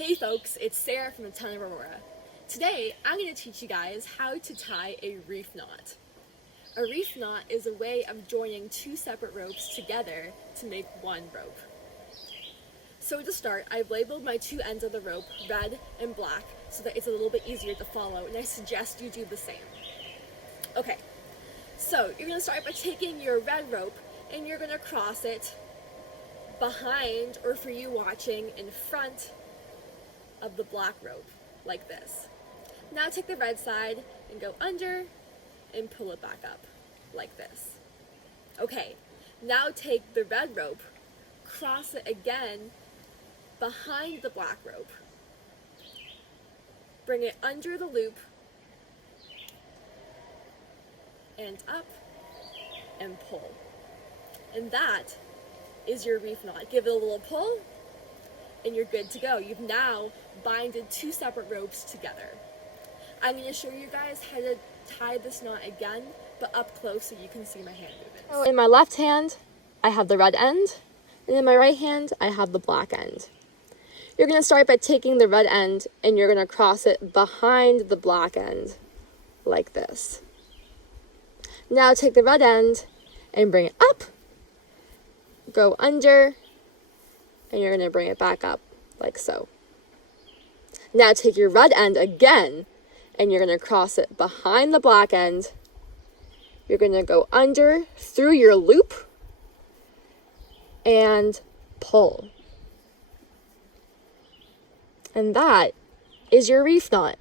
Hey folks, it's Sarah from the town of Aurora. Today, I'm going to teach you guys how to tie a reef knot. A reef knot is a way of joining two separate ropes together to make one rope. So to start, I've labeled my two ends of the rope red and black so that it's a little bit easier to follow, and I suggest you do the same. Okay, so you're going to start by taking your red rope and you're going to cross it behind, or for you watching, in front of the black rope, like this. Now take the red side and go under and pull it back up, like this. Okay, now take the red rope, cross it again behind the black rope, bring it under the loop, and up, and pull. And that is your reef knot. Give it a little pull, and you're good to go. You've now binded two separate ropes together. I'm going to show you guys how to tie this knot again, but up close so you can see my hand movements. So in my left hand, I have the red end, and in my right hand, I have the black end. You're going to start by taking the red end, and you're going to cross it behind the black end, like this. Now take the red end and bring it up, go under, and you're going to bring it back up, like so. Now take your red end again, and you're going to cross it behind the black end. You're going to go under through your loop and pull. And that is your reef knot.